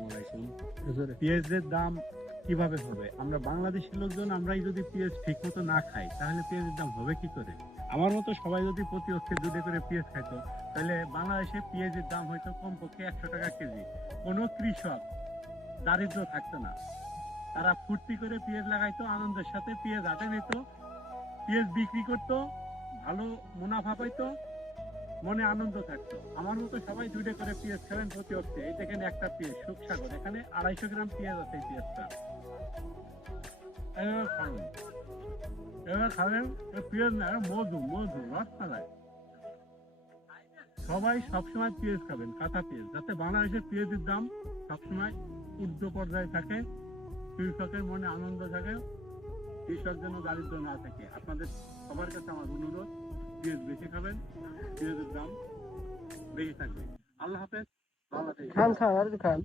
আসসালামু আলাইকুম। পেঁয়াজের দাম কিভাবে হবে? আমরা বাংলাদেশের লোকজন আমরাই যদি পেঁয়াজ ঠিক মতো না খাই তাহলে পেঁয়াজের দাম হবে কি করে? আমার মতো সবাই যদি প্রতি অক্ষে 2 করে পেঁয়াজ খাইতো তাহলে বাংলাদেশে পেঁয়াজের দাম হয়তো কমপক্ষে 100 টাকা কেজি। কোনো কৃষক দারিদ্র থাকতো না। তারা ফুর্তি করে পেঁয়াজ লাগাইতো, আনন্দের সাথে পেঁয়াজ হাতে নিত, পেঁয়াজ বিক্রি করতো, ভালো মুনাফা পাইতো, মনে আনন্দ থাকতো। আমার মতো সবাই 2 করে পেঁয়াজ খাবেন প্রতি অক্ষে। এই দেখেন একটা পেঁয়াজ সুখসাগর, এখানে 250 গ্রাম পেঁয়াজ আছে। এই পেঁয়াজটা এবার খাবেন, এবার খাবেন। পেঁয়াজ না, মধু মধু রস ছাড়ায়। সবাই সবসময় পেঁয়াজ খাবেন, কাঁচা পেঁয়াজ, যাতে বাংলাদেশের পেঁয়াজের দাম সবসময় ঊর্ধ্ব পর্যায়ে থাকে, কৃষকের মনে আনন্দ থাকে, কৃষক যেন দারিদ্র না থাকে। আপনাদের সবার কাছে আমার অনুরোধ, পেঁয়াজ বেশি খাবেন, পেঁয়াজের দাম বেশি থাকবে। আল্লাহ হাফেজ, ভালো থাকবেন। খান খান আর একটু খান।